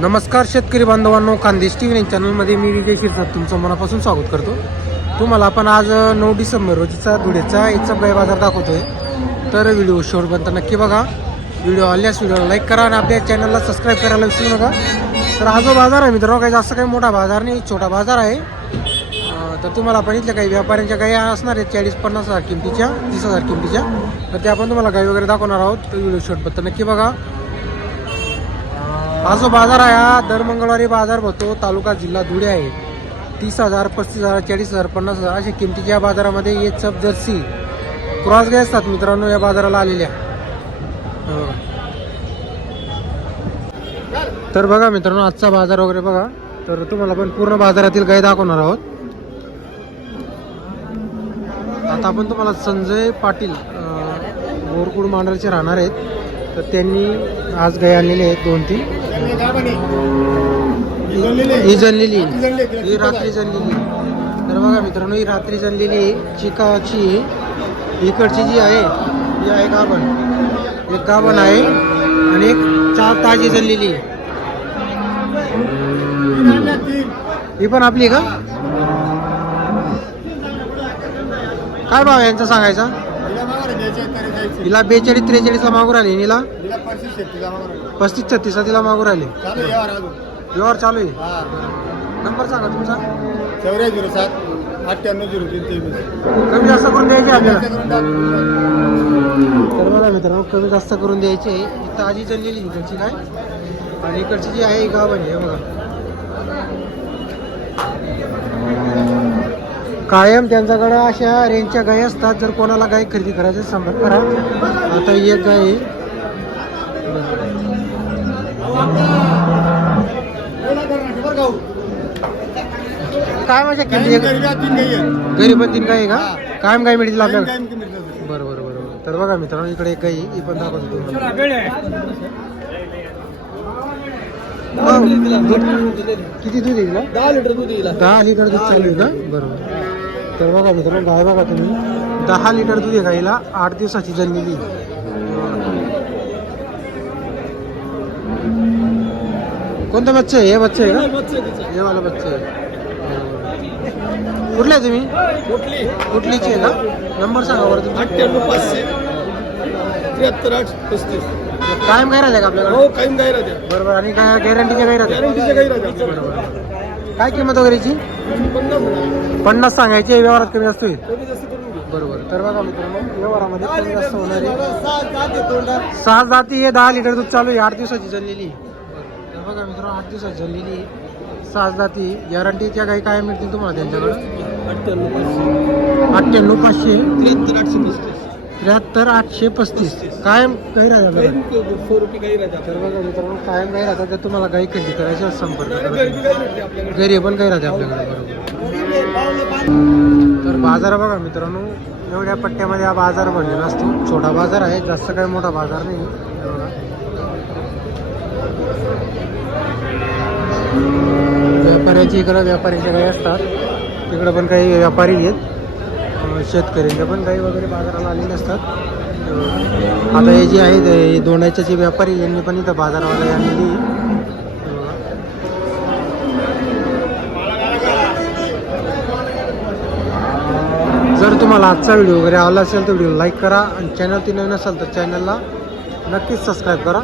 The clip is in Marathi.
नमस्कार शेतकरी बांधवांनो खानदेश टी व्ही चॅनलमध्ये मी विजय शिरसाट. तुमचं मनापासून स्वागत करतो. तुम्हाला आपण आज नऊ डिसेंबर रोजीचा धुळेचा याचा गाय बाजार दाखवतो आहे तर व्हिडिओ शेवटपर्यंत नक्की बघा. व्हिडिओ आल्यास व्हिडिओला लाईक करा आणि आपल्या चॅनलला सबस्क्राईब करायला विसरू नका. तर हा जो बाजार आहे मित्रांनो काही जास्त काही मोठा बाजार नाही छोटा बाजार आहे. तर तुम्हाला आपण इथल्या काही व्यापाऱ्यांच्या गाई असणार आहेत चाळीस पन्नास हजार किमतीच्या तीस हजार किमतीच्या. तर त्या आपण तुम्हाला गाई वगैरे दाखवणार आहोत. तर व्हिडिओ शेवटपर्यंत नक्की बघा. हा जो बाजार आहे हा दर मंगळवारी बाजार भरतो. तालुका जिल्हा धुळे आहे. तीस हजार पस्तीस हजार चाळीस हजार पन्नास हजार अशा किमतीच्या बाजारामध्ये ये चप जर्सी क्रॉस गाय असतात मित्रांनो या बाजाराला आलेल्या. तर बघा मित्रांनो आजचा बाजार वगैरे बघा. तर तुम्हाला पण पूर्ण बाजारातील गाय दाखवणार आहोत. आता आपण तुम्हाला संजय पाटील बोरकुड मोरकुड मांडरचे राहणार आहेत. तर त्यांनी आज गाय आणलेले आहेत दोन तीन. ही जणलेली ही रात्री जणलेली तर बघा मित्रांनो ही रात्री जणलेली आहे. चिकाची इकडची जी आहे ही आहे गाभण. एक गाभण आहे आणि एक चार ताजी जणलेली आहे. ही पण आपली का? काय भाव यांचा सांगायचा? हिला बेचाळीस त्रेचाळीसला मागू राहिले. हिला पस्तीस छत्तीसला तिला मागू राहिले. व्यवहार चालू आहे. नंबर सांगा तुमचा. चौऱ्या झिरो सात अठ्ठ्याण्णव झिरो तीन तेवीस. कमी जास्त करून द्यायचे आपल्याला. तर बघा मित्रांनो कमी जास्त करून द्यायचे. ही ताजी चाललेली इकडची काय? आणि इकडची जी आहे गावाने आहे बघा. कायम त्यांच्याकडे अशा रेंजच्या गायी असतात. जर कोणाला गाय खरेदी करायचं संपर्क करा. आता एक गाय आहे. काय माझ्या किमती घरी पण तीन गाय आहे का? कायम गाय मिळतील आपल्याला बरं बरं बरं. तर बघा मित्रांनो इकडे एक गाई ही पण दाखवतो तुम्हाला. किती दूध येईल दहा लिटर दूध येईल दहा लिटर दूध चालू आहे का? बरोबर तर बघा मित्रांनो गाय बघा तुम्ही. दहा लिटर दूध आहे गाईला आठ दिवसाची जन्मलेली. कोणता बच्चा आहे? हे बच्चा आहे का? हे वाला बच्चा आहे. बरोबर. आहे तुम्ही? कुठली कुठलीची आहे का नंबर सांगा बरं तुमचा. अठ्ठ्याण्णव पाचशे त्र्याहत्तर आठ पस्तीस. कायम काय राहते का आपल्याकडे? हो काही बरोबर. आणि काय गॅरंटीच्या काही राहते राहत्या बरोबर काय किंमत वगैरे याची? पन्नास. पन्नास सांगायची व्यवहारात कमी जास्त होईल. कमी जास्त करून घे बरोबर. तर बघा मित्रांनो व्यवहारामध्ये कमी जास्त होणार. आहे सहा जाती हे दहा लिटर दूध चालू आहे आठ दिवसाची जणलेली तर बघा मित्रांनो आठ दिवसाची जणलेली आहे. सहा जाती गॅरंटीच्या काही काय मिळतील तुम्हाला त्यांच्याकडे? अठ्ठ्याण्णव पाचशे. अठ्ठ्याण्णव पाचशे. त्र्याहत्तर आठशे पस्तीस. त्र्याहत्तर आठशे पस्तीस. कायम काही राहते आपल्याकडे सौ रुपये गाई राहत्या तर बघा मित्रांनो कायम काही राहतात तर तुम्हाला काही खरेदी करायची संपर्क करा. घरी पण काही राहते आपल्याकडे बरोबर. तर बाजार बघा मित्रांनो एवढ्या पट्ट्यामध्ये हा बाजार भरलेला असतो. छोटा बाजार आहे जास्त काही मोठा बाजार नाही. व्यापाऱ्याची इकडं व्यापाऱ्यांच्या काही असतात. तिकडं पण काही व्यापारी आहेत. शेतकऱ्यांच्या पण गाई वगैरे बाजाराला आलेले असतात. आता हे जे आहेत हे जे व्यापारी यांनी पण इथं बाजारामध्ये आणलेली जर तुम्हाला आजचा व्हिडिओ वगैरे आवडला असेल तर व्हिडिओ लाईक करा. आणि चॅनल ती नवीन असेल तर चॅनलला नक्कीच सबस्क्राईब करा.